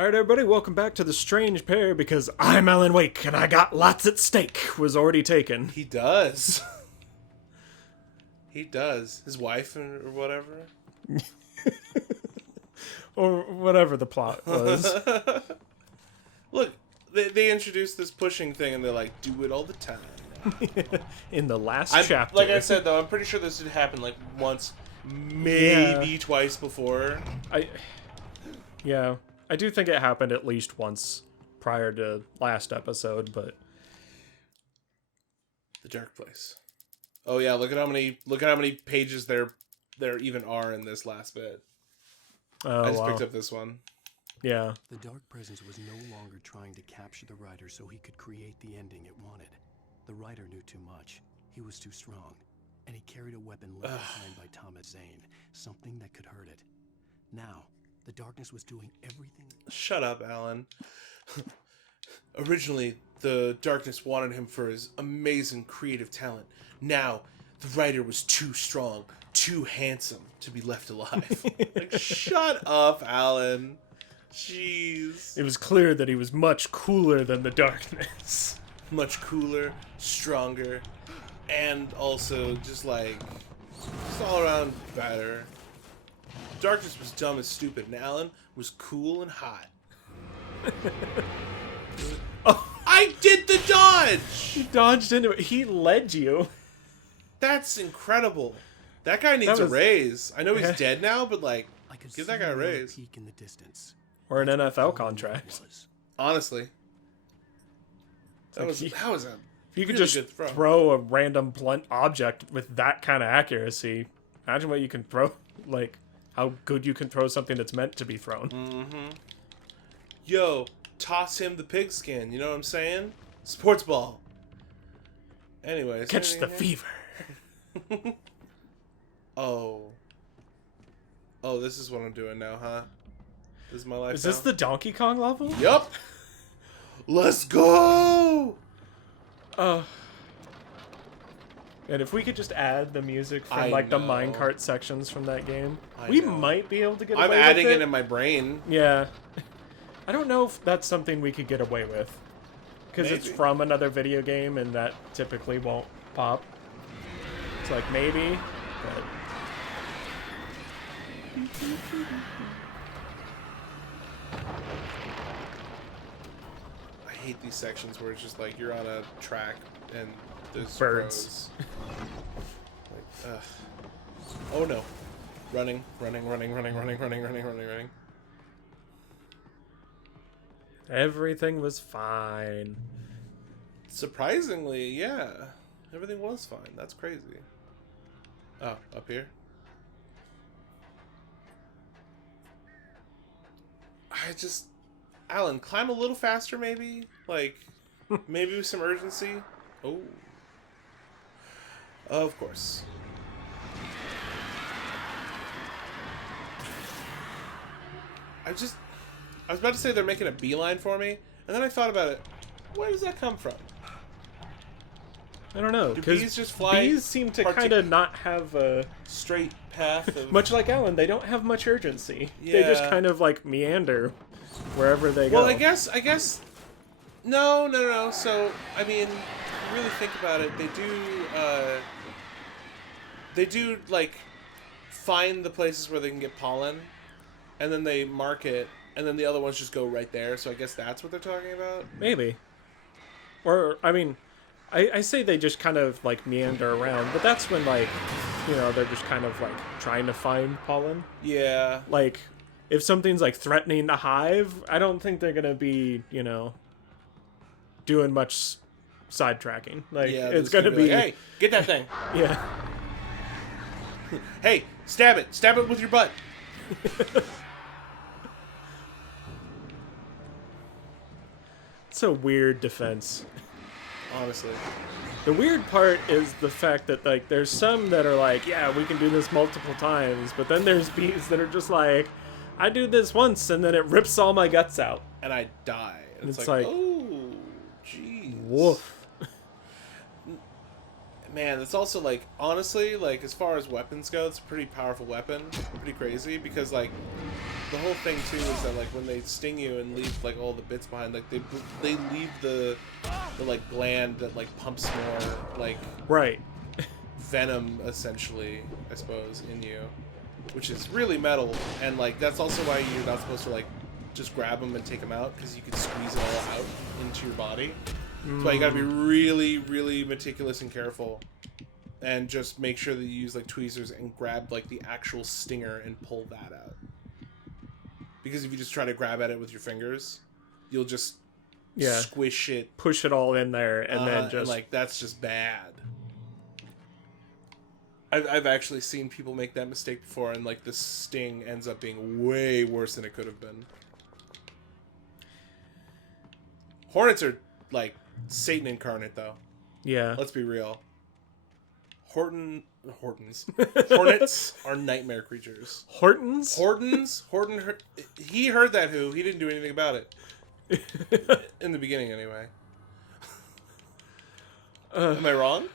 Alright, everybody, welcome back to The Strange Pair, because I'm Alan Wake, and I got lots at stake, was already taken. He does. He does. His wife or whatever. Or whatever the plot was. Look, they introduced this pushing thing, and they're like, do it all the time. In the last chapter. Like I said, though, I'm pretty sure this had happened like once, maybe twice before. Yeah, I do think it happened at least once prior to last episode, but the dark place. Oh yeah, look at how many pages there even are in this last bit. oh, I just wow. picked up this one. Yeah. The Dark Presence was no longer trying to capture the writer so he could create the ending it wanted. The writer knew too much. He was too strong. And he carried a weapon left behind by Thomas Zane. Something that could hurt it. Now, the darkness was doing everything... Shut up, Alan. Originally, the darkness wanted him for his amazing creative talent. Now, the writer was too strong, too handsome to be left alive. Like, shut up, Alan. Jeez. It was clear that he was much cooler than the darkness. Much cooler, stronger, and also just all around better. Darkness was dumb and stupid, and Alan was cool and hot. Oh, I did the dodge! he dodged into it. He led you. That's incredible. That guy needs a raise. I know he's dead now, but give that guy a raise. Peak in the distance. Or an NFL contract. Honestly. That Like was a If you could really just good throw a random blunt object with that kind of accuracy, imagine what you can throw, how good you can throw something that's meant to be thrown. Mm-hmm. Yo, toss him the pigskin, you know what I'm saying? Sports ball. Anyways. Catch the fever. Oh, this is what I'm doing now, huh? This is my life. Is this the Donkey Kong level? Yup. Let's go! And if we could just add the music from the minecart sections from that game, we might be able to get away with it. I'm adding it in my brain. Yeah. I don't know if that's something we could get away with. Because it's from another video game and that typically won't pop. It's like maybe, but... I hate these sections where it's just like you're on a track and there's birds. Ugh. Oh no. Running. Everything was fine. Surprisingly, yeah. Everything was fine. That's crazy. Oh, up here? Alan, climb a little faster, maybe? Maybe with some urgency? Oh. Of course. I was about to say they're making a beeline for me, and then I thought about it. Where does that come from? I don't know. Do bees just fly? Bees seem to kind of not have a straight path of... Much like Alan, they don't have much urgency. Yeah. They just kind of meander wherever they go. Well, I guess... No. So, I mean, if you really think about it, they do, find the places where they can get pollen, and then they mark it, and then the other ones just go right there, so I guess that's what they're talking about? Maybe. Or, I mean, I say they just kind of, meander around, but that's when, they're just kind of, trying to find pollen. Yeah. If something's, threatening the hive, I don't think they're gonna be, doing much sidetracking. It's gonna be... hey, get that thing. Yeah. Hey, stab it. Stab it with your butt. It's a weird defense. Honestly. The weird part is the fact that, there's some that are yeah, we can do this multiple times, but then there's bees that are just I do this once, and then it rips all my guts out. And I die. And it's oh, jeez. Woof. Man, it's also, honestly, as far as weapons go, it's a pretty powerful weapon. Pretty crazy, because, the whole thing too is that like when they sting you and leave like all the bits behind, like they leave the like gland that like pumps more like Right. venom essentially, I suppose, in you, which is really metal, and like that's also why you're not supposed to like just grab them and take them out, because you could squeeze it all out into your body. That's why you gotta be really, really meticulous and careful, and just make sure that you use like tweezers and grab like the actual stinger and pull that out. Because if you just try to grab at it with your fingers, you'll just squish it, push it all in there, and then just and, like that's just bad. I've actually seen people make that mistake before, and like the sting ends up being way worse than it could have been. Hornets are like Satan incarnate, though. Yeah. Let's be real. Hortons. Hornets are nightmare creatures. Hortons? He heard that who. He didn't do anything about it. In the beginning, anyway. Am I wrong?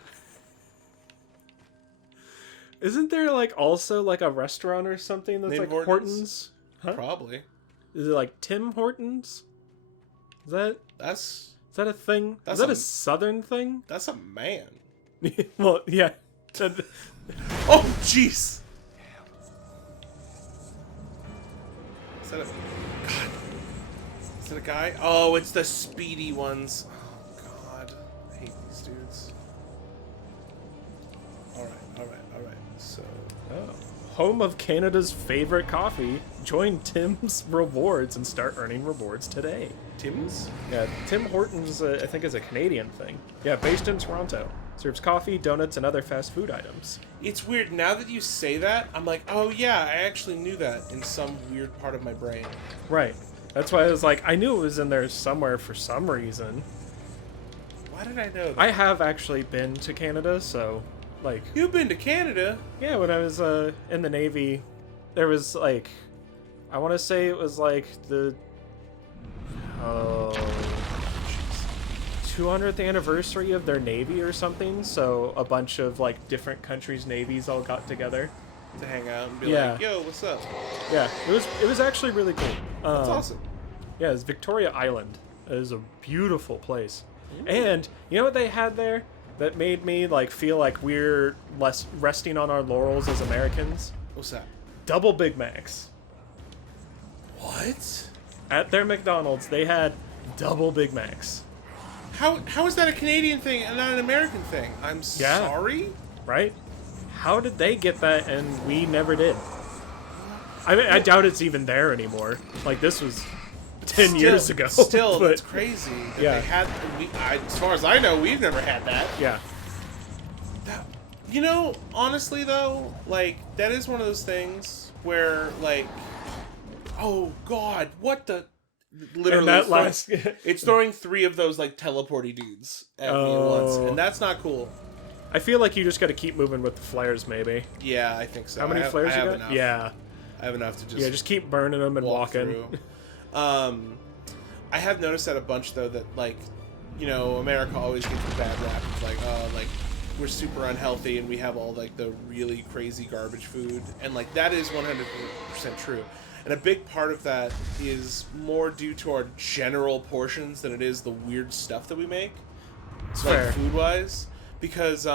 Isn't there like also like a restaurant or something that's Named like Hortons? Huh? Probably. Is it like Tim Hortons? Is that a thing? Is that a southern thing? That's a man. Well, yeah. Oh, jeez. Is that a guy? Oh, it's the speedy ones. Oh, God. I hate these dudes. Alright. So... Home of Canada's favorite coffee. Join Tim's Rewards and start earning rewards today. Tim's? Yeah, Tim Hortons, I think, is a Canadian thing. Yeah, based in Toronto. Serves coffee, donuts, and other fast food items. It's weird. Now that you say that, I'm like, oh yeah, I actually knew that in some weird part of my brain. Right. That's why I was like, I knew it was in there somewhere for some reason. Why did I know that? I have actually been to Canada, so, like... You've been to Canada? Yeah, when I was in the Navy, there was, like... I want to say it was, like, the... 200th anniversary of their Navy or something, so a bunch of, like, different countries' navies all got together. To hang out and be like, yo, what's up? Yeah, it was actually really cool. That's awesome. Yeah, it's Victoria Island. It is a beautiful place. Ooh. And you know what they had there that made me like feel like we're less resting on our laurels as Americans? What's that? Double Big Macs. What? At their McDonald's, they had double Big Macs. How is that a Canadian thing and not an American thing? I'm sorry? Right? How did they get that and we never did? I doubt it's even there anymore. Like, this was 10 years ago. Still, but, that's crazy. That they had, as far as I know, we've never had that. Yeah. You know, honestly, though, like, that is one of those things where, like, oh, God, what the... Literally, it's throwing 3 of those, like, teleporty dudes at me at once, and that's not cool. I feel like you just got to keep moving with the flares, maybe. Yeah, I think so. How many flares you got? Enough. Yeah. I have enough to just... Yeah, just keep burning them and walking. I have noticed that a bunch, though, that, like, you know, America always gets a bad rap. It's like, oh, like, we're super unhealthy and we have all, like, the really crazy garbage food. And, like, that is 100% true. And a big part of that is more due to our general portions than it is the weird stuff that we make. Like, food-wise. Because,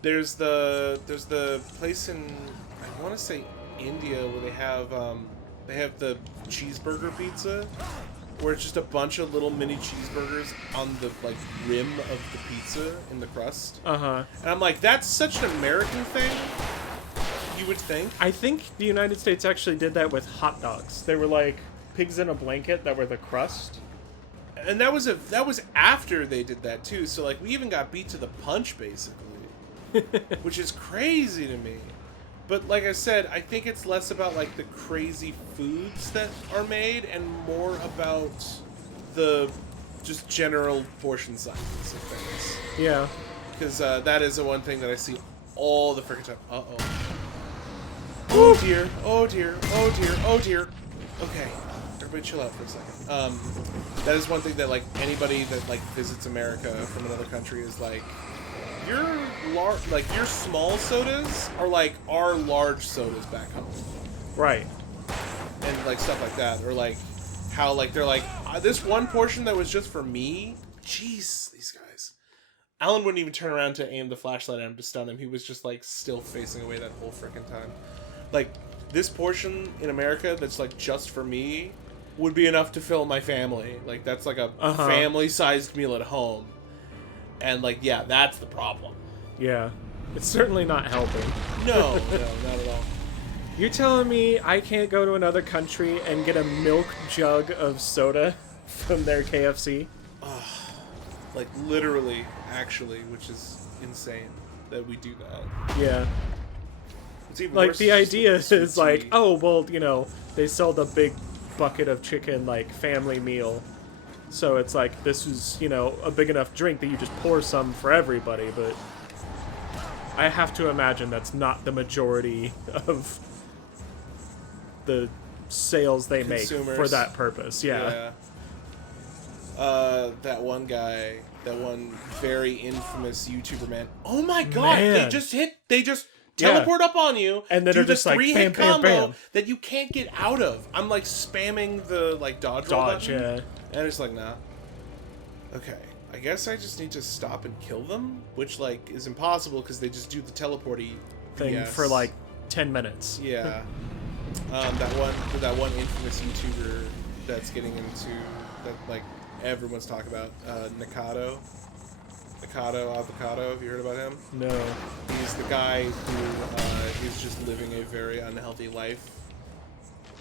there's the place in, I want to say India, where they have the cheeseburger pizza, where it's just a bunch of little mini cheeseburgers on the, like, rim of the pizza in the crust. And I'm like, that's such an American thing, you would think. I think the United States actually did that with hot dogs. They were like pigs in a blanket that were the crust. And that was after they did that too. So like we even got beat to the punch basically, which is crazy to me. But like I said, I think it's less about like the crazy foods that are made and more about the just general portion sizes of things. Yeah. Because that is the one thing that I see all the freaking time. Uh-oh. Oh dear, oh dear, oh dear, oh dear. Okay, everybody chill out for a second. That is one thing that, like, anybody that, like, visits America from another country is like, your small sodas are like our large sodas back home. Right. and like stuff like that, or like how like they're like this one portion that was just for me. Jeez, these guys. Alan wouldn't even turn around to aim the flashlight at him to stun him. He was just like still facing away that whole freaking time. Like this portion in America that's like just for me would be enough to fill my family. Like that's like a family-sized meal at home. And like yeah, that's the problem. Yeah. It's certainly not helping. No, not at all. You're telling me I can't go to another country and get a milk jug of soda from their KFC? Like literally, actually, which is insane that we do that. Yeah. It's even Like worse the idea with the is like, tea. oh well, you know, they sell the big bucket of chicken like family meal. So it's like this is, you know, a big enough drink that you just pour some for everybody, but I have to imagine that's not the majority of the sales they make Consumers. for that purpose. Yeah. That one guy, that one very infamous YouTuber man. Oh my god, Man. they just Yeah. teleport up on you, And then do they're this just like, 3-hit bam, bam, combo bam. that you can't get out of. I'm like spamming the like dodge roll Dodge, button, yeah. and it's like nah. Okay, I guess I just need to stop and kill them, which like is impossible because they just do the teleporty Thing BS. for like 10 minutes. Yeah. That one infamous YouTuber that's getting into that like everyone's talking about, Nikado Avocado. Have you heard about him? No. He's the guy who is just living a very unhealthy life.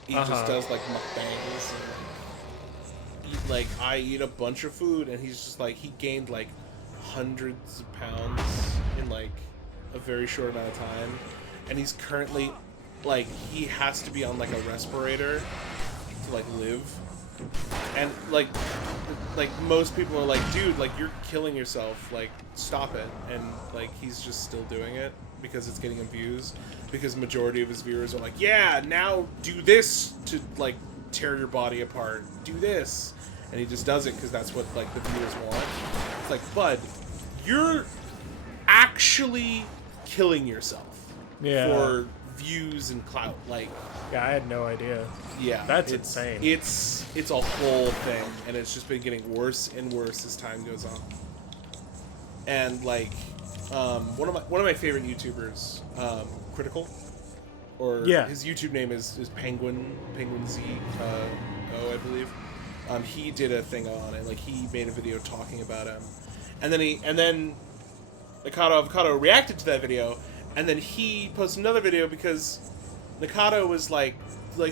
He just does like mukbangs and like I eat a bunch of food, and he's just like he gained like hundreds of pounds in like a very short amount of time, and he's currently like he has to be on like a respirator to like live, and like most people are like, dude, like you're killing yourself, like stop it, and like he's just still doing it because it's getting him views, because majority of his viewers are like, yeah, now do this to like tear your body apart, do this, and he just does it because that's what like the viewers want. It's like, bud, you're actually killing yourself for views and clout. Like, Yeah, I had no idea. yeah, That's it's insane. It's a whole thing, and it's just been getting worse and worse as time goes on. And like, one of my favorite YouTubers, Critical, or his YouTube name is Penguin Z I believe. He did a thing on it. Like he made a video talking about him, and then Nikado Avocado reacted to that video, and then he posted another video because Nikado was like,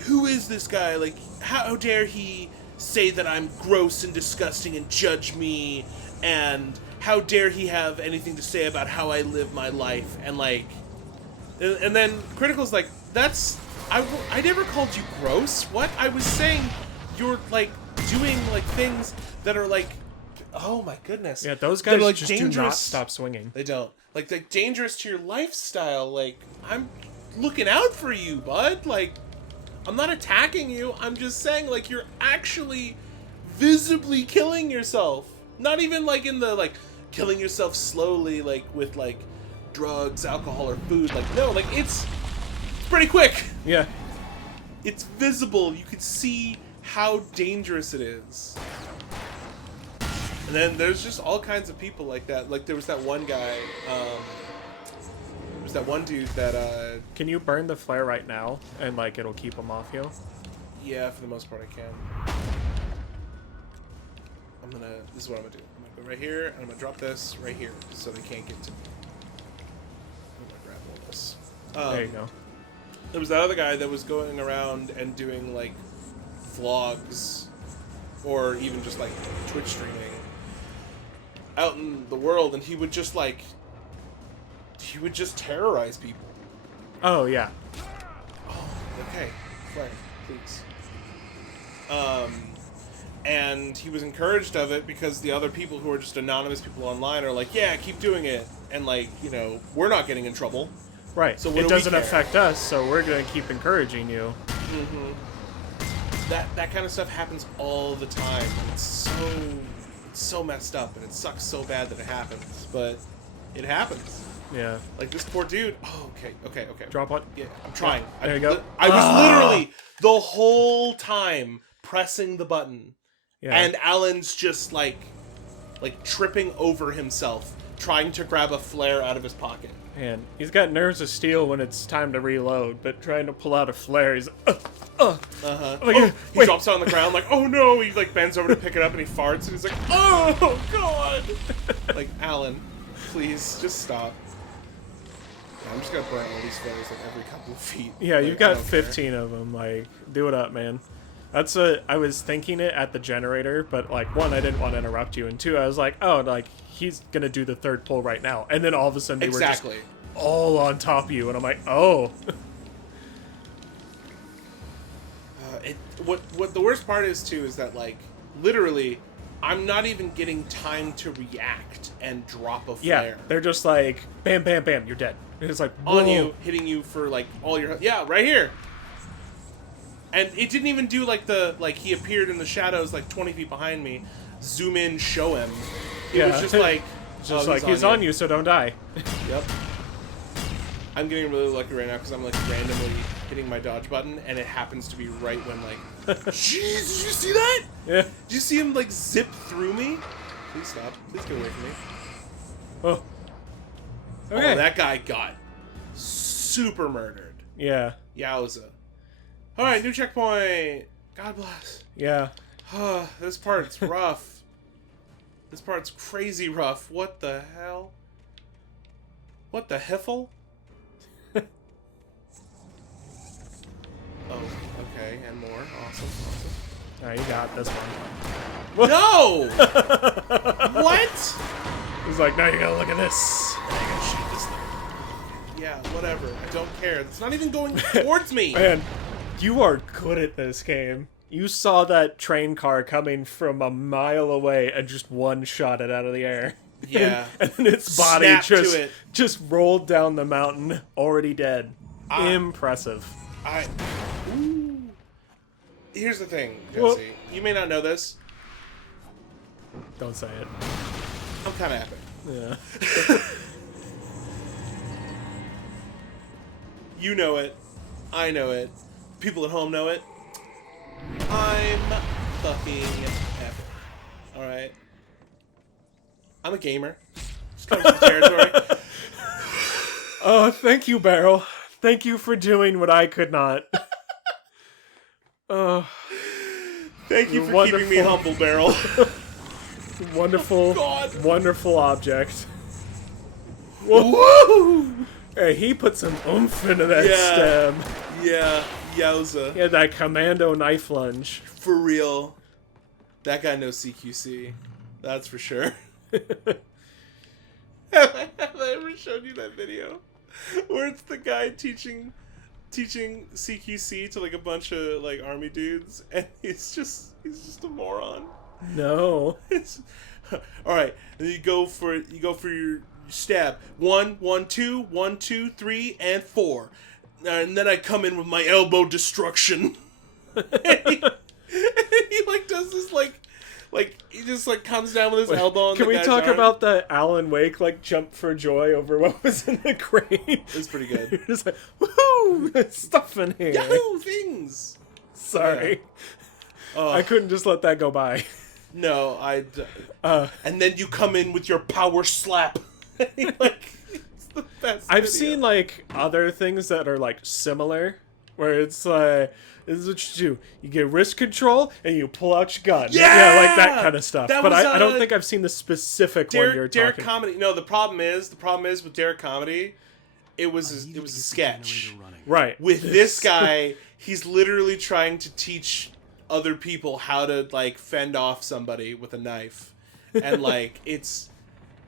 who is this guy? Like, how dare he say that I'm gross and disgusting and judge me, and how dare he have anything to say about how I live my life? And like, and then Critical's like, I never called you gross. What? I was saying you're like doing like things that are like, oh my goodness. Yeah, those guys like just dangerous. do not stop swinging. They don't. Like dangerous to your lifestyle. Like, I'm looking out for you, bud. Like, I'm not attacking you. I'm just saying, like, you're actually visibly killing yourself. Not even like in the like killing yourself slowly, like with like drugs, alcohol, or food. Like, no, like it's pretty quick. Yeah. It's visible. You can see how dangerous it is. And then there's just all kinds of people like that. Like there was that one guy, there was that one dude that Can you burn the flare right now and like it'll keep them off you? yeah, for the most part I can. This is what I'm gonna do. I'm gonna go right here, and I'm gonna drop this right here so they can't get to me. I'm gonna grab all this. There you go. There was that other guy that was going around and doing like vlogs, or even just like Twitch streaming out in the world, and he would just terrorize people. Oh, yeah. Oh, okay, flare, please. And he was encouraged of it because the other people who are just anonymous people online are like, yeah, keep doing it, and like, you know, we're not getting in trouble. Right. So what it do we doesn't care? affect us, so we're going to keep encouraging you. Mm-hmm. That kind of stuff happens all the time. It's so messed up, and it sucks so bad that it happens, but it happens. Yeah. Like, this poor dude. Oh, okay. Drop one. Yeah, I'm trying. There you go. I was literally the whole time pressing the button, Yeah. and Alan's just like tripping over himself, trying to grab a flare out of his pocket. Man, he's got nerves of steel when it's time to reload, but trying to pull out a flare, he's He drops it on the ground like, oh no! He like bends over to pick it up and he farts and he's like, oh god! Like, Alan, please just stop. I'm just gonna burn all these flares like every couple of feet. Yeah, like, you've got 15 of them. Like, do it up, man. That's I was thinking it at the generator, but like, one, I didn't want to interrupt you, and two, I was like, oh, like he's gonna do the third pull right now, and then all of a sudden they were just all on top of you, and I'm like, oh. What the worst part is too is that like literally, I'm not even getting time to react and drop a flare. Yeah, they're just like, bam, bam, bam, you're dead. It's like, on whoa. you, hitting you for like all your right here. And it didn't even do like he appeared in the shadows like 20 feet behind me. Zoom in, show him. It was just like he's on you, so don't die. Yep. I'm getting really lucky right now because I'm like randomly hitting my dodge button, and it happens to be right when like, jeez, did you see that? Yeah. Did you see him like zip through me? Please stop. Please get away from me. Oh. Okay. Oh, that guy got super murdered. Yeah. Yowza. Alright, new checkpoint. God bless. Yeah. This part's rough. This part's crazy rough. What the hell? What the heffle? Oh, okay, and more. Awesome. Alright, you got this one. No! What? He's like, now you gotta look at this. I gotta shoot this thing. Yeah, whatever. I don't care. It's not even going towards me. Man, you are good at this game. You saw that train car coming from a mile away and just one-shot it out of the air. Yeah. And then its body Snap to it. just rolled down the mountain, already dead. Impressive. Ooh. Here's the thing, Jesse. Well, you may not know this. don't say it. I'm kind of epic. Yeah. You know it. I know it. People at home know it. I'm fucking epic. Alright? I'm a gamer. Just comes with the territory. Oh, thank you, Barrel. Thank you for doing what I could not. Thank you for wonderful. keeping me humble, Barrel. Wonderful, God. wonderful object. Woo! Hey, he put some oomph into that Yeah. stem. Yeah, yowza. He had that commando knife lunge. For real. That guy knows CQC. That's for sure. Have I ever shown you that video? Where it's the guy teaching CQC to like a bunch of like army dudes, and he's just a moron. No. All right, and you go for your stab. 1, 1, 2, 1, 2, 3, and 4, and then I come in with my elbow destruction. and he like does this like he just like comes down with his elbow on Can the we guy's talk arm. about the Alan Wake like jump for joy over what was in the crate? It's pretty good. You're just like, woohoo! There's stuff in here. Yahoo! Things! Sorry. I couldn't just let that go by. No, and then you come in with your power slap. Like, it's the best I've video. seen like other things that are like similar, where it's like, this is what you do. You get wrist control and you pull out your gun. Yeah! Like that kind of stuff. That But was, I don't think I've seen the specific one you're Derek talking. Comedy. No, the problem is with Derek Comedy, it was a sketch. Right. With this guy, he's literally trying to teach other people how to like fend off somebody with a knife, and like it's,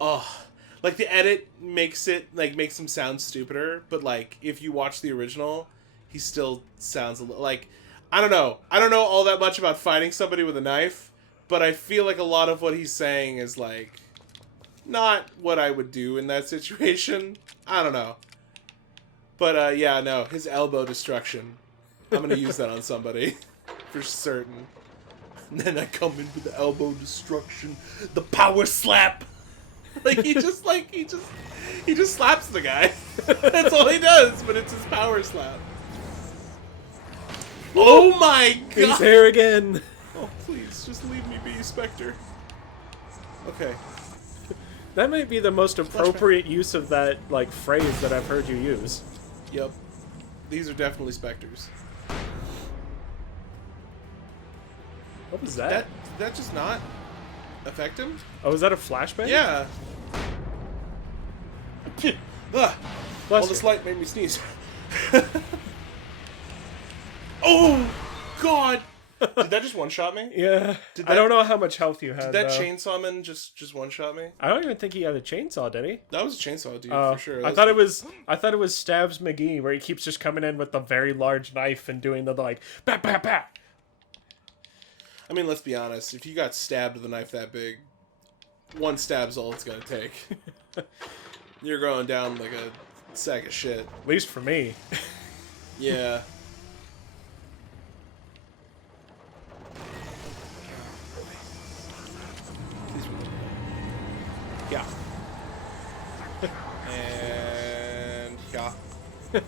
like the edit makes him sound stupider, but like if you watch the original, he still sounds a little like, I don't know all that much about fighting somebody with a knife, but I feel like a lot of what he's saying is like not what I would do in that situation. I don't know. But yeah, no, his elbow destruction. I'm gonna use that on somebody. For certain. And then I come in with the elbow destruction. The power slap! Like he just slaps the guy. That's all he does, but it's his power slap. Oh my god! He's here again. Oh please, just leave me be, Spectre. Okay. That might be the most appropriate use of that like phrase that I've heard you use. Yep. These are definitely Spectres. What was that? Did that just not affect him? Oh, was that a flashbang? Yeah. Bless All this you. light made me sneeze. Oh god! Did that just one-shot me? Yeah. Did I that- don't know how much health you had. Did that though. chainsaw man just one-shot me? I don't even think he had a chainsaw, did he? That was a chainsaw, dude, Oh, for sure. I thought it was Stabs McGee, where he keeps just coming in with the very large knife and doing the like bat bat bat. I mean, let's be honest. If you got stabbed with a knife that big, one stab's all it's gonna take. You're going down like a sack of shit. At least for me. Yeah. Yeah. And yeah. And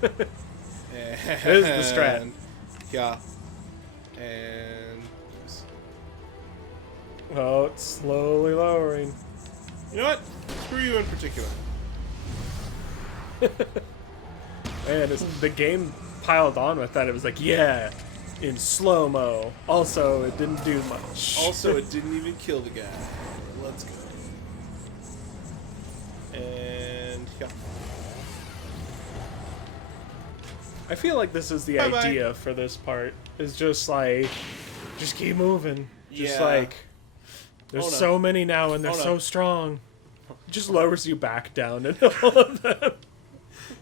There's the strat. Yeah. And Oh, it's slowly lowering. you know what? Screw you in particular. Man, the game piled on with that. It was like, yeah, in slow-mo. Also, it didn't do much. Also, it didn't even kill the guy. Let's go. And yeah. I feel like this is the Bye-bye. idea for this part. Is just like, just keep moving. Just Yeah. like, there's Oh, no. so many now and they're Oh, no. so strong. It just lowers you back down into all of them.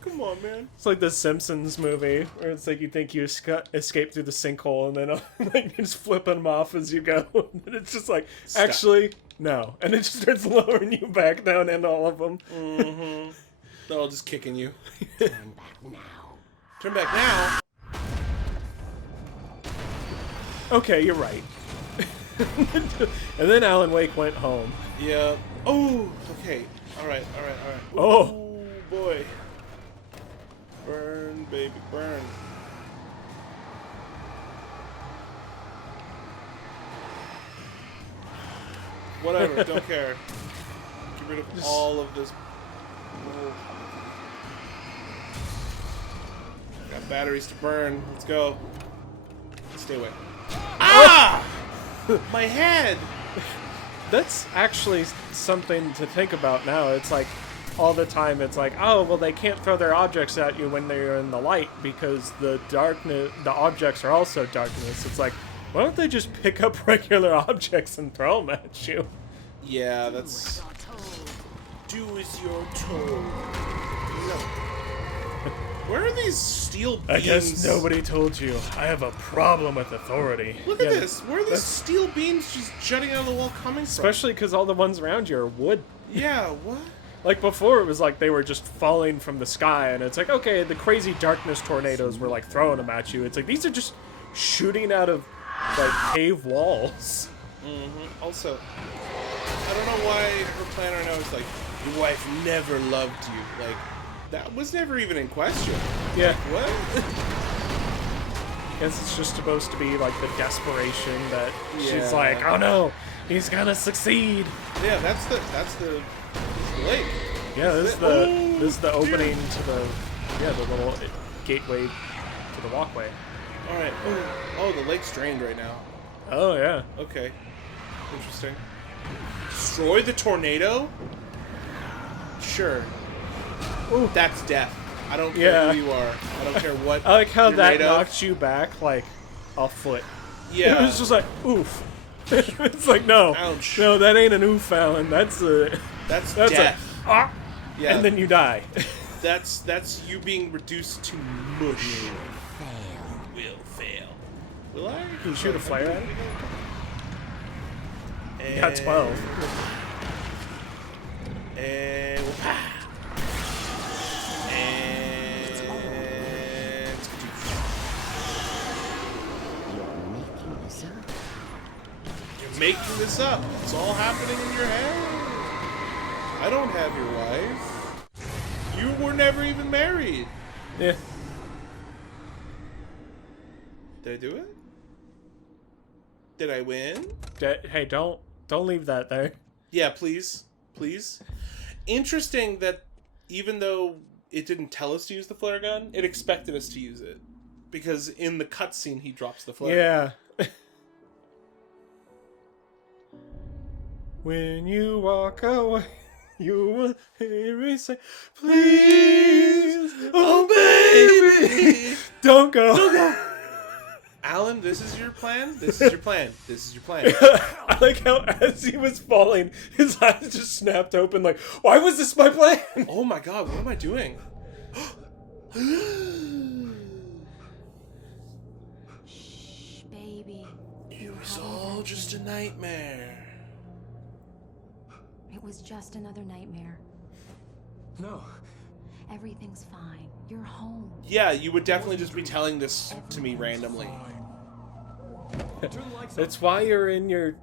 Come on, man. It's like the Simpsons movie, where it's like you think you escape through the sinkhole, and then like you're just flipping them off as you go. And it's just like, Stop. actually, no. And it just starts lowering you back down into all of them. Mm-hmm. They're all just kicking you. Turn back now. Turn back now. Okay, you're right. And then Alan Wake went home. Yeah. Oh, okay. Alright. Oh. Ooh, boy. Burn, baby, burn. Whatever, don't care. Get rid of all of this. Ooh. Got batteries to burn. Let's go. Stay away. Ah! My head! That's actually something to think about now. It's like, all the time it's like, oh, well, they can't throw their objects at you when they're in the light because the objects are also darkness. It's like, why don't they just pick up regular objects and throw them at you? Yeah, that's... Do as you're told. No. Where are these steel beams? I guess nobody told you. I have a problem with authority. Look at Yeah, this. Where are these steel beams just jutting out of the wall coming from? especially because all the ones around you are wood. Yeah, what? Like before, it was like they were just falling from the sky, and it's like, okay, the crazy darkness tornadoes were like throwing them at you. It's like these are just shooting out of like cave walls. Mm-hmm. Also, I don't know why her plan right now is like, your wife never loved you. Like, that was never even in question. Yeah, What? I guess it's just supposed to be like the desperation that Yeah. she's like, oh no, he's gonna succeed. Yeah, that's the lake. Yeah, this is Oh, this is the opening dear. to the the little gateway to the walkway. All right. Oh, the lake's drained right now. Oh yeah. Okay. Interesting. Destroy the tornado? Sure. Ooh. That's death. I don't care Yeah. who you are. I don't care what. I like how you're that made of. knocked you back like a foot. Yeah. It was just like, oof. It's like, no. Ouch. No, that ain't an oof, Alan. That's That's a death. ah, Yeah. and then you die. That's you being reduced to mush. You will fail. Will I? Can you shoot a flare at it? And, You got 12. And you're making this up. It's all happening in your head. I don't have your wife. You were never even married. Yeah. Did I do it? Did I win? Hey, don't leave that there. Yeah, please. Please. Interesting that even though it didn't tell us to use the flare gun, it expected us to use it. Because in the cutscene, he drops the flare gun. Yeah. When you walk away, you will hear me say, please, oh baby, don't go. Don't go. Alan, this is your plan? This is your plan. This is your plan. I like how as he was falling, his eyes just snapped open like, why was this my plan? Oh my god, what am I doing? Shh, baby. It was all just a nightmare. It was just another nightmare. No. Everything's fine. You're home. Yeah, you would definitely just be telling this to me randomly. That's why you're in your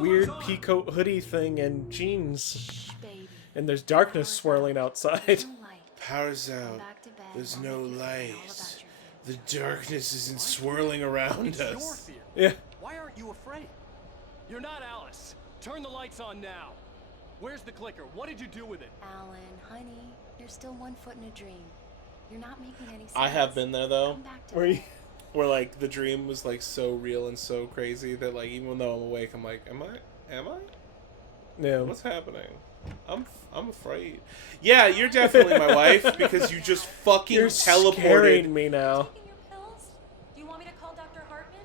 weird peacoat hoodie thing and jeans. Shh, baby. And there's darkness swirling outside. No light. Power's Go out. back to bed. There's I'll no make you forget all light. about your The darkness isn't swirling around It's your us. fear. Yeah. Why aren't you afraid? You're not Alice. Turn the lights on now. Where's the clicker? What did you do with it? Alan, honey, you're still one foot in a dream. You're not making any sense. I have been there though, Come back to Where you, bed. where like the dream was like so real and so crazy that like even though I'm awake, I'm like, am I? yeah. What's happening? I'm afraid. Yeah, you're definitely my wife because you just fucking You're teleported. scaring me now. Taking your pills? Do you want me to call Dr. Hartman?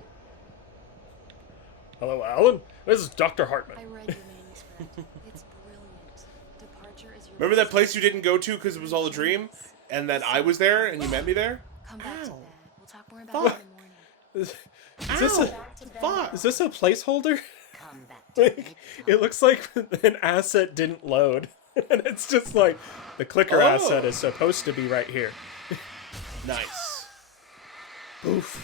Hello, Alan. This is Dr. Hartman. I read your manuscript. It's brilliant. Departure is your Remember that last place you didn't go to because it was all a dream, and that I was there and you met me there? Come back to Ow. bed. We'll talk more about it in the morning. Is this Ow! a Back to bed. Fuck! is this a placeholder? Come back to bed. Like, it looks like an asset didn't load, and it's just like the clicker Oh. asset is supposed to be right here. Nice. Oof.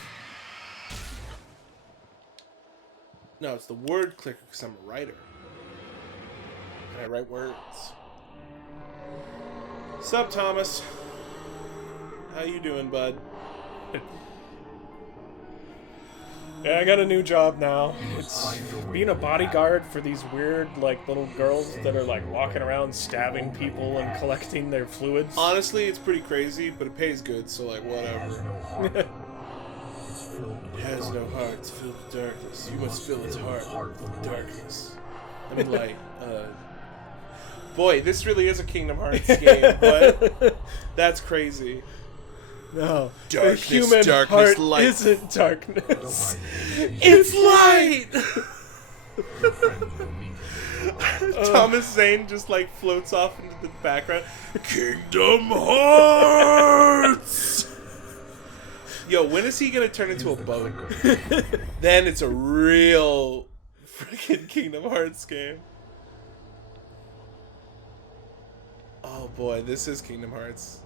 No, it's the word clicker because I'm a writer. And I write words. Sup, Thomas? How you doing, bud? Yeah, I got a new job now. It's being a bodyguard for these weird, like, little girls that are, like, walking around stabbing people and collecting their fluids. Honestly, it's pretty crazy, but it pays good, so like whatever. It has no heart, it's filled with darkness. You must fill its heart with darkness. I mean, like, boy, this really is a Kingdom Hearts game, but that's crazy. No, Darkness, the human darkness, heart light. isn't darkness. It's light! Thomas Zane just like floats off into the background. Kingdom Hearts! Yo, when is he gonna turn into a boat? Then it's a real freaking Kingdom Hearts game. Oh boy, this is Kingdom Hearts.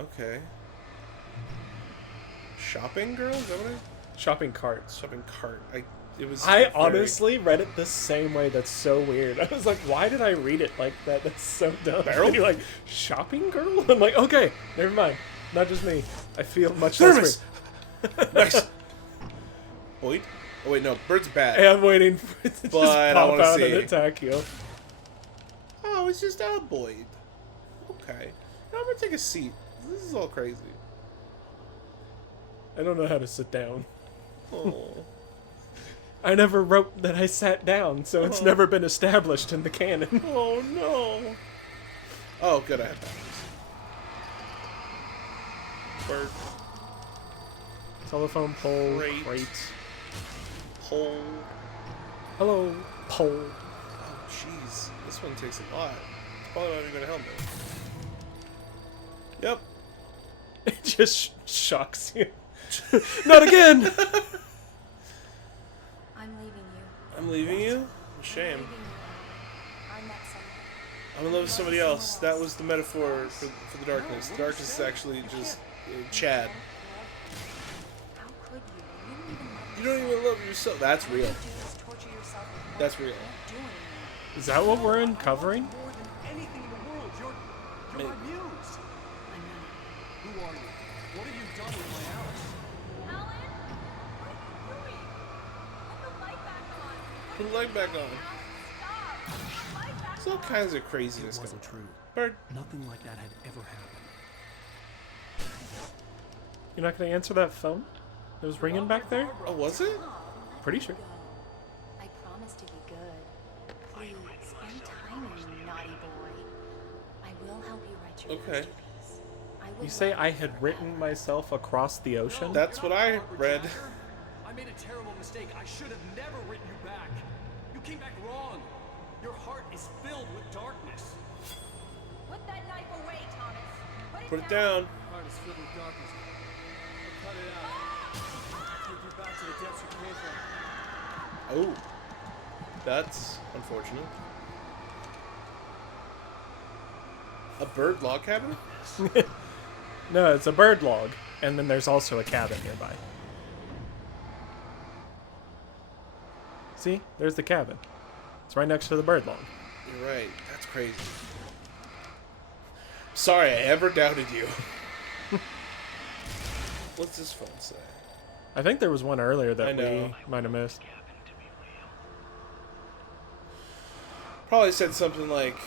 Okay. Shopping girl? Is that what Shopping carts. Shopping cart. It was. I very- honestly read it the same way. That's so weird. I was like, why did I read it like that? That's so dumb. Barrel? And you're like, shopping girl? I'm like, okay, never mind. Not just me. I feel much less Thermos! weird. Nice. Boyd? Oh wait, no. Bird's bad. Hey, I'm waiting for it to just But I pop wanna out see. and attack you. Oh, it's just a Boyd. Okay. Now I'm gonna take a seat. This is all crazy. I don't know how to sit down. Oh. I never wrote that I sat down, so it's Oh. never been established in the canon. Oh no. Oh, good. I have that. Bird. Telephone pole, Crate. crate. Pole. Hello, pole. Oh, jeez. This one takes a lot. It's probably not even gonna help me. Yep. It just shocks you. Not again! I'm leaving you. I'm leaving you? Shame. Leaving you. I met someone. I'm in love with somebody else. That was the metaphor for the darkness. The darkness is actually just Chad. How could you? You didn't even love You don't even love yourself. That's real. All you do is torture yourself with That's nothing. real. You can't do anything. Is that what we're uncovering? More than anything in the world, you're my muse. I'm not. Who are you? What have you done with my Alice? Alan? What are you doing? Put the light back on. Put the light back on. Stop. Put the light back There's all kinds of craziness It going wasn't true. Bird. Nothing like that had ever happened. You're not gonna answer that phone? It was ringing back there? Oh, was it? Pretty sure. I promise to be good. Please, spend time with me, naughty boy. I will help you write your Okay. masterpiece. I will You say write I it had forever. written myself across the ocean? That's what I read. I made a terrible mistake. I should have never written you back. You came back wrong. Your heart is filled with darkness. Put that knife away, Thomas. Put it down. Heart is filled with darkness. Cut it out. I'll take you back to the depths you came from. Oh. That's unfortunate. A bird log cabin? No, it's a bird log, and then there's also a cabin nearby. See? There's the cabin. It's right next to the bird log. You're right. That's crazy. Sorry I ever doubted you. What's this phone say? I think there was one earlier I that know. we might have missed. Probably said something like,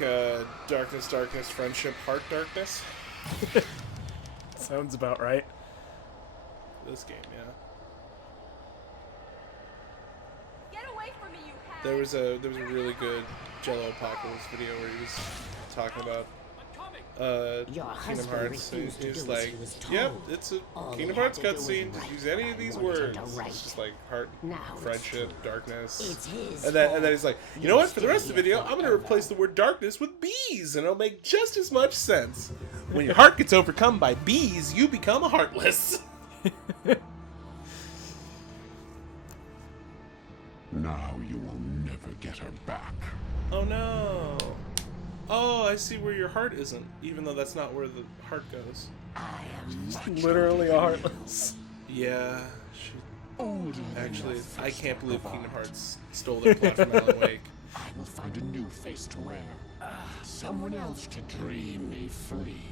darkness, darkness, friendship, heart darkness. Sounds about right. This game, yeah. Get away from me, you hag. There was a really good Jello Apocalypse video where he was talking about Your Kingdom husband Hearts, and refused to he's do as like, he was "Yep, told. it's a All Kingdom he had Hearts to do was cutscene. Just write use any what of these I wanted words." to write. It's just like heart, Now it's friendship, true. darkness, It's his and then fault. he's like, "You know You'll what? For the stay rest of the here video, I'm gonna forever." replace the word darkness with bees, and it'll make just as much sense. When your heart gets overcome by bees, you become heartless." Now you will never get her back. Oh no. Oh, I see where your heart isn't, even though that's not where the heart goes. I am much Literally a heartless. Yeah, she, Older than actually, your I fist can't believe ever Kingdom was. Hearts stole their plot from Alan Wake. I will find a new face to wear. Someone else to dream me free.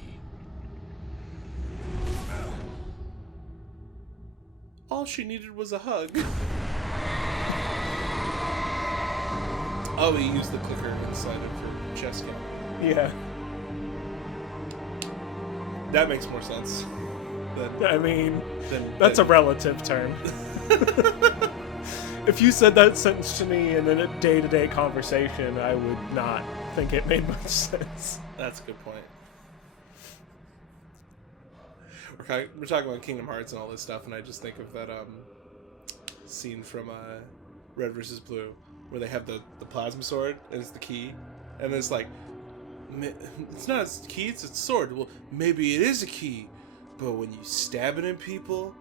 All she needed was a hug. Oh, he used the clicker inside of her chest cam. Yeah. That makes more sense. I mean, Than that's a relative term. If you said that sentence to me in a day-to-day conversation, I would not think it made much sense. That's a good point. We're talking about Kingdom Hearts and all this stuff, and I just think of that scene from Red vs. Blue, where they have the plasma sword, and it's the key, and it's like, it's not a key, it's a sword. Well, maybe it is a key, but when you stab it in people,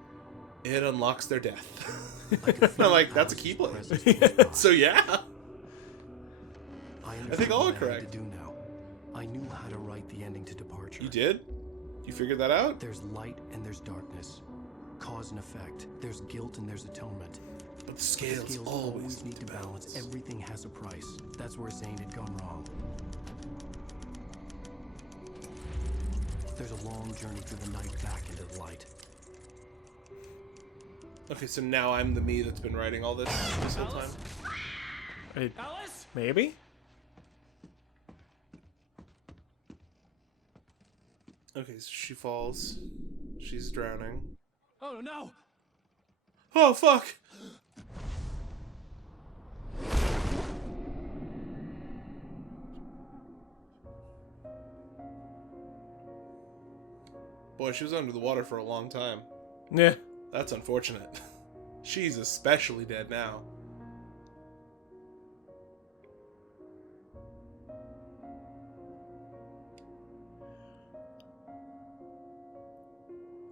it unlocks their death. I'm like, that's a keyblade. So yeah. I think all are understood what I had correct. to do now. I knew how to write the ending to Departure. You did? You figured that out? There's light and there's darkness. Cause and effect. There's guilt and there's atonement. But the The scales scales always need to balance. Everything has a price. That's where Zane had gone wrong. There's a long journey through the night back into the light. Okay, so now I'm the me that's been writing all this whole time. Alice? Maybe? Okay, so she falls. She's drowning. Oh no! Oh, fuck! Boy, she was under the water for a long time. Yeah. That's unfortunate. She's especially dead now.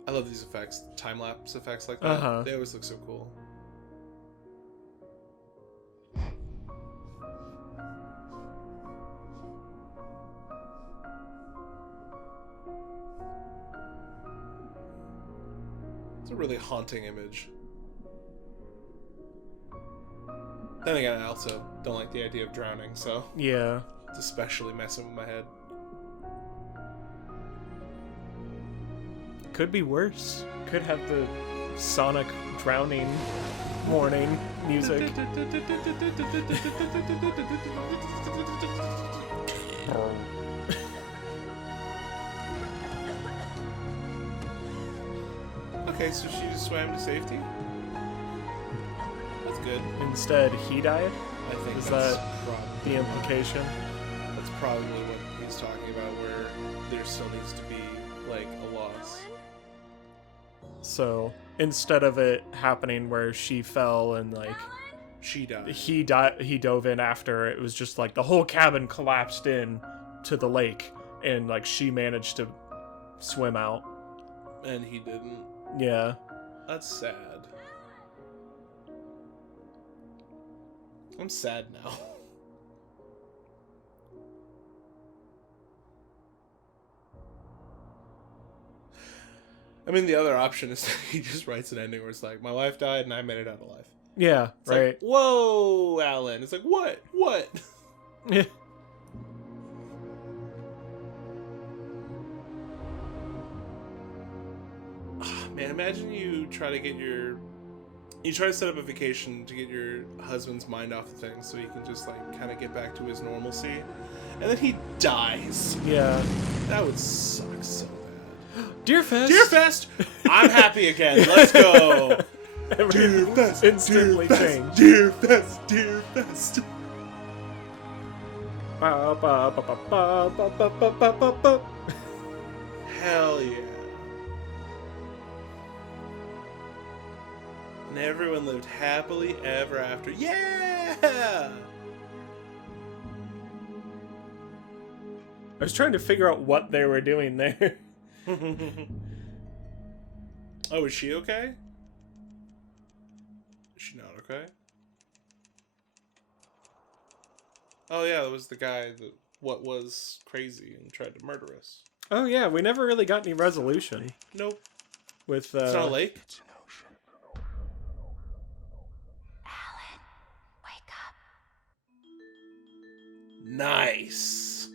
I love these effects, time-lapse effects like that. Uh-huh. They always look so cool. It's a really haunting image. Then again, I also don't like the idea of drowning, so Yeah. it's especially messing with my head. Could be worse. Could have the Sonic drowning warning music. Okay, so she just swam to safety? That's good. Instead, he died? I think Is that's that probably, the implication? that's probably what he's talking about, where there still needs to be, like, a loss. So, instead of it happening where she fell and, like, She died. he dove in after, it was just, like, the whole cabin collapsed in to the lake, and, like, she managed to swim out. And he didn't. Yeah. That's sad. I'm sad now. I mean, the other option is that he just writes an ending where it's like, my wife died and I made it out alive. Yeah, It's right. like, whoa, Alan. It's like, what? What? Yeah. Man, imagine you try to set up a vacation to get your husband's mind off of things so he can just, like, kind of get back to his normalcy. And then he dies. Yeah. That would suck so bad. Deerfest! Deerfest! I'm happy again. Let's go. Everything Deerfest! instantly Deerfest! changed. Deerfest! Deerfest! Ba, ba, ba, ba, ba, ba, ba, ba, ba, ba, ba. Hell yeah. And everyone lived happily ever after. Yeah! I was trying to figure out what they were doing there. Oh, is she okay? Is she not okay? Oh yeah, that was the guy that was crazy and tried to murder us. Oh yeah, we never really got any resolution Nope. with It's not a lake. Alan, wake up. Nice.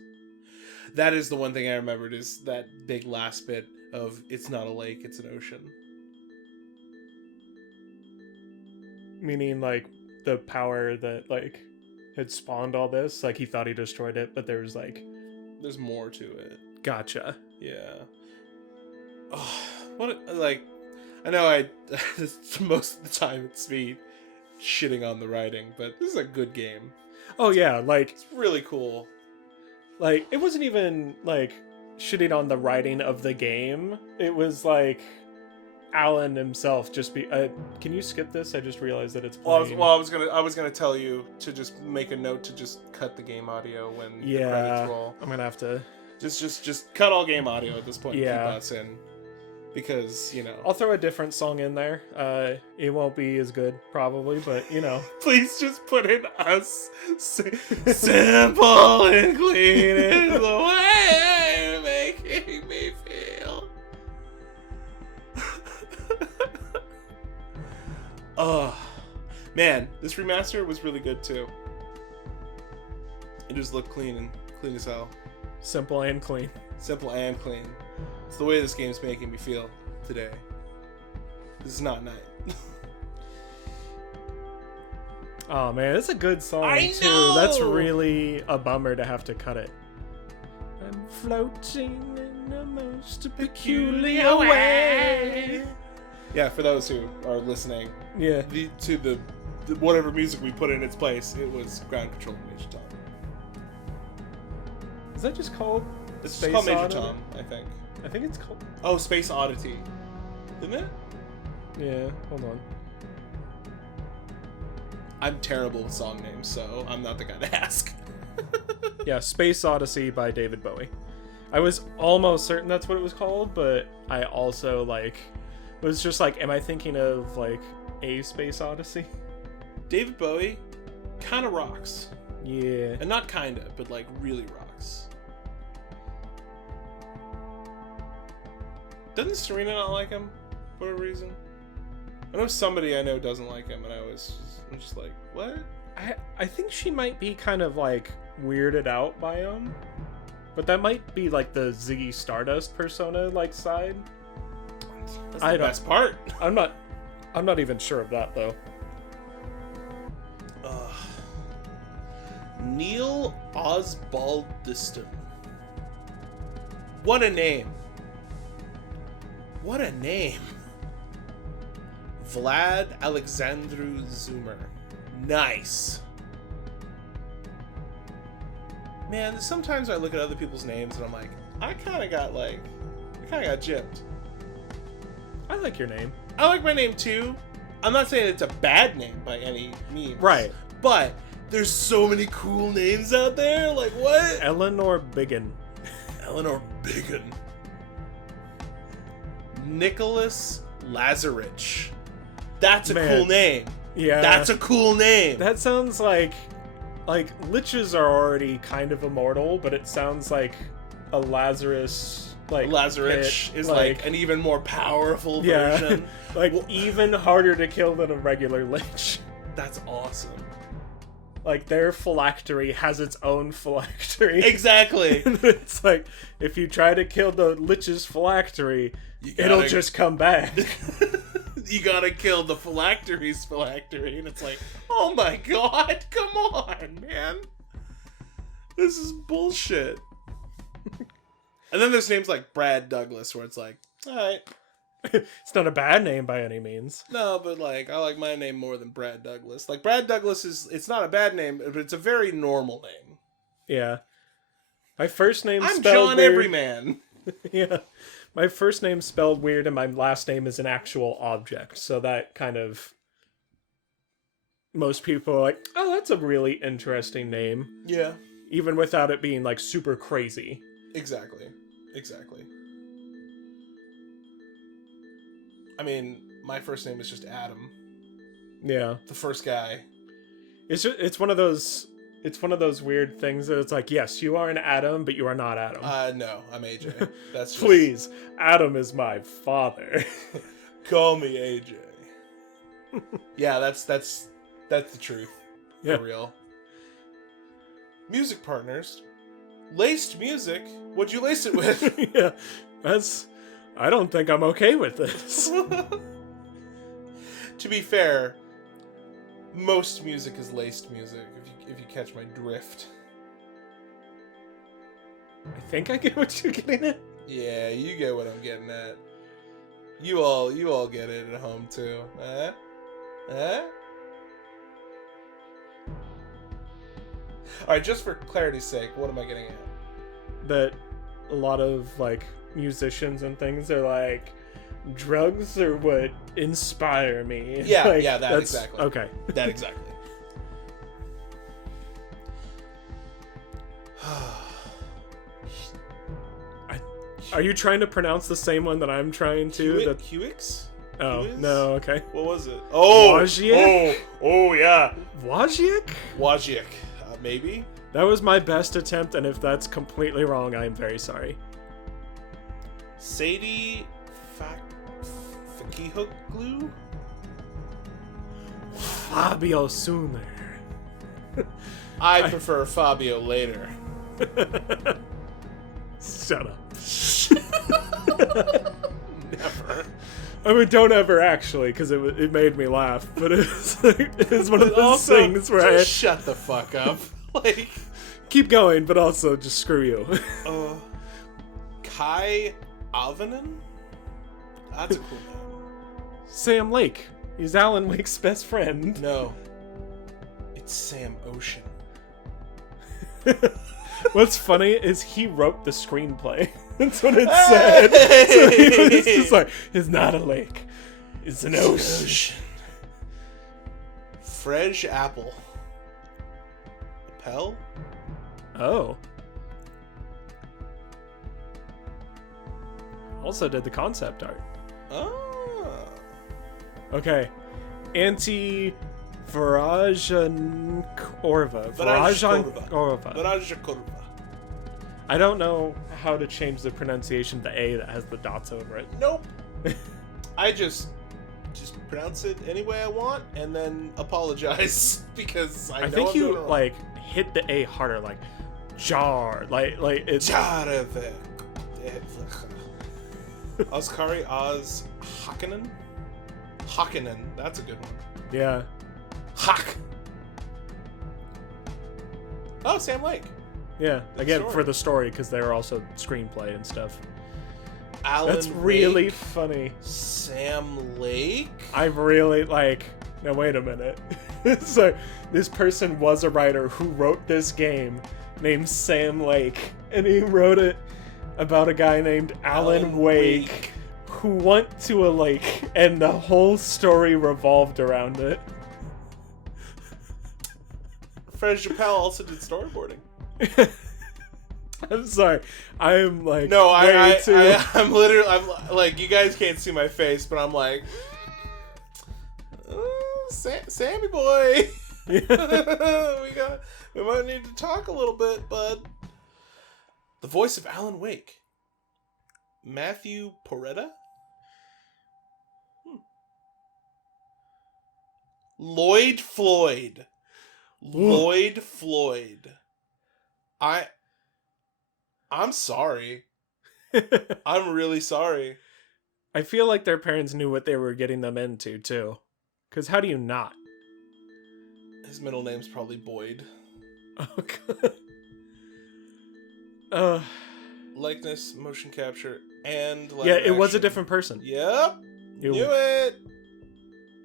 That is the one thing I remembered, is that big last bit of it's not a lake, it's an ocean. meaning like the power that like had spawned all this. Like he thought he destroyed it, but there was like, There's more to it. gotcha. Yeah. Oh, like, I know most of the time it's me shitting on the writing, but this is a good game. Oh yeah, like It's really cool. it wasn't even like shitting on the writing of the game. It was like Alan himself just be. Can you skip this? I just realized that it's playing. Well, I was gonna tell you to just make a note to just cut the game audio when the credits roll. I'm gonna have to. Just cut all game audio at this point and Yeah. keep us in, because I'll throw a different song in there. It won't be as good probably, but please just put in us. Simple and clean is the way you're making me feel. Oh, man, this remaster was really good too. It just looked clean as hell. simple and clean. Simple and clean. It's the way this game's making me feel today. This is not night. Oh man, it's a good song I too. know! That's really a bummer to have to cut it. I'm floating in the most peculiar way. Yeah, for those who are listening, Yeah. to the whatever music we put in its place, it was Ground Control Major Tom. Is that just called It's Space called Major Oddity? Tom, I think. I think it's called. Oh, Space Oddity, isn't it? Yeah, hold on. I'm terrible with song names, so I'm not the guy to ask. Yeah, Space Odyssey by David Bowie. I was almost certain that's what it was called, but I also was just like, am I thinking of a Space Odyssey? David Bowie kind of rocks. Yeah. And not kinda, but really rocks. Doesn't Serena not like him for a reason? I know somebody I know doesn't like him, and I'm just like, what? I think she might be kind of like weirded out by him, but that might be like the Ziggy Stardust persona like side. That's the best part. I'm not even sure of that though. Neil Osbaldiston. What a name. What a name. Vlad Alexandru Zoomer. Nice. Man, sometimes I look at other people's names and I'm like, I kind of got gypped. I like your name. I like my name too. I'm not saying it's a bad name by any means. Right. But there's so many cool names out there. Like, what? Eleanor Biggin. Eleanor Biggin. Nicholas Lazarich. That's a cool name. Yeah. That's a cool name. That sounds like liches are already kind of immortal, but it sounds like a Lazarus Lazarich is like an even more powerful yeah, version. like even harder to kill than a regular lich. That's awesome. Like their phylactery has its own phylactery. Exactly. It's like if you try to kill the lich's phylactery, it'll just come back. You gotta kill the phylactery's phylactery, and it's like, oh my god, come on, man. This is bullshit. And then there's names like Brad Douglas, where it's like, alright. It's not a bad name by any means. No, but like, I like my name more than Brad Douglas. Like, Brad Douglas it's not a bad name, but it's a very normal name. Yeah. My first name's I'm spelled John weird. Everyman. Yeah. My first name's spelled weird and my last name is an actual object. So that kind of... Most people are like, oh, that's a really interesting name. Yeah. Even without it being like super crazy. Exactly. I mean, my first name is just Adam. Yeah. The first guy. It's one of those weird things that it's like, yes, you are an Adam, but you are not Adam. No, I'm AJ. That's just... Please, Adam is my father. Call me AJ. Yeah, that's the truth. Yeah. For real. Music partners. Laced music. What'd you lace it with? Yeah. I don't think I'm okay with this. To be fair, most music is laced music, if you catch my drift. I think I get what you're getting at. Yeah, you get what I'm getting at. You all get it at home too. Alright, just for clarity's sake, what am I getting at? That a lot of like musicians and things are like, drugs are what inspire me. Yeah, like, yeah, that exactly. Okay. That exactly. Are you trying to pronounce the same one that I'm trying to? Huix? Oh, Huix? no, okay. What was it? Oh! Wojciech? Oh, yeah. Wojciech? Wojciech. Maybe? That was my best attempt, and if that's completely wrong, I am very sorry. Sadie Fakihoglu? Fabio sooner. I prefer Fabio later. Shut up. Never. I mean, don't ever actually, because it made me laugh. But it's one of those Also, things where I shut the fuck up. Like, keep going, but also just screw you. Kai Alvanen? That's a cool name. Sam Lake. He's Alan Wake's best friend. No. It's Sam Ocean. What's funny is he wrote the screenplay. That's what it said. So he was just like, it's not a lake. It's an ocean. Fresh Apple. Appel? Oh. Also did the concept art. Oh. Okay. Varajan Korva. I don't know how to change the pronunciation of the A that has the dots over it. Nope. I just just pronounce it any way I want and then apologize because I know think I'm you doing it wrong. like hit the A harder, like jar, like it's Jarevik. Oskari Oz Hakinen? Hakinen, that's a good one. yeah. Hak! Oh, Sam Lake. Yeah, The again story. for the story because they were also screenplay and stuff. Alan That's really Wake, funny. Sam Lake? I'm really like, now wait a minute. So this person was a writer who wrote this game named Sam Lake, and he wrote it about a guy named Alan Wake who went to a lake, and the whole story revolved around it. Fred Chappelle also did storyboarding. I'm sorry. I'm like No, way I'm literally, I'm like, you guys can't see my face, but I'm like, Sammy boy. we might need to talk a little bit, bud. The voice of Alan Wake, Matthew Porretta. Lloyd Floyd. Lloyd Floyd. I'm sorry. I'm really sorry. I feel like their parents knew what they were getting them into too. Cause how do you not? His middle name's probably Boyd. Oh god. Likeness, motion capture, and live Yeah, it was a action. different person. Yep. You- Knew it.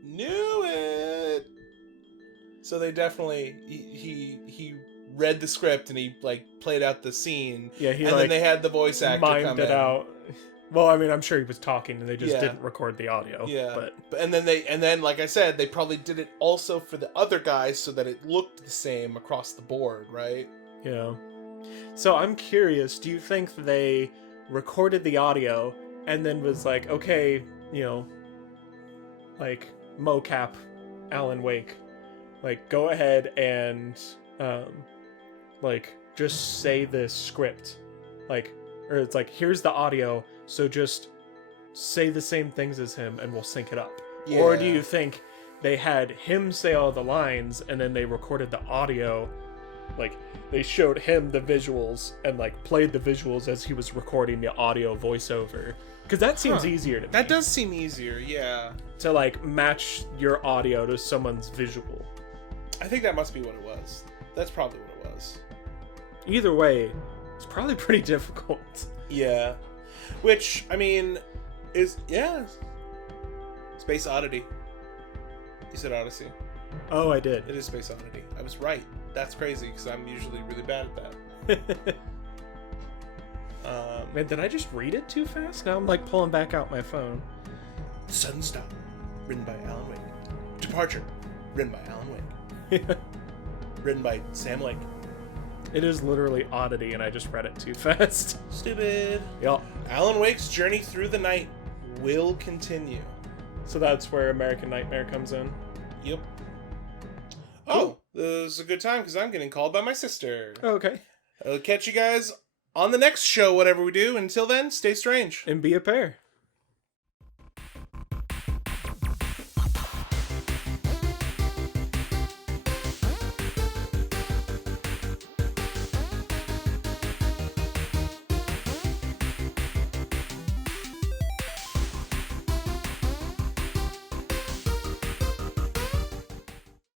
Knew it. So they definitely he read the script and he like played out the scene. Yeah, he and like then they had the voice actor mimed come it in. out. Well, I mean, I'm sure he was talking and they just Yeah. didn't record the audio. Yeah. But And then like I said, they probably did it also for the other guys so that it looked the same across the board, right? yeah. So I'm curious, do you think they recorded the audio and then was like, okay, you know, like mocap Alan Wake, like go ahead and like just say this script, like, or it's like, here's the audio, so just say the same things as him and we'll sync it up. Or do Yeah. you think they had him say all the lines and then they recorded the audio, like they showed him the visuals and like played the visuals as he was recording the audio voiceover? Because that seems Huh. easier to me. That does seem easier, yeah. To like match your audio to someone's visual. I think that must be what it was. That's probably what it was. Either way, it's probably pretty difficult. Yeah. Which, I mean, is, yeah. Space Oddity. You said Odyssey. Oh, I did. It is Space Oddity. I was right. That's crazy, because I'm usually really bad at that. Man, did I just read it too fast? Now I'm like pulling back out my phone. Sudden Stop, written by Alan Wake. Departure, written by Alan Wake. Written by Sam Lake. It is literally Oddity, and I just read it too fast. Stupid. Yup. Alan Wake's journey through the night will continue. So that's where American Nightmare comes in. Yep. Oh, this is a good time because I'm getting called by my sister. Okay. I'll catch you guys on the next show, whatever we do. Until then, stay strange. And be a pair.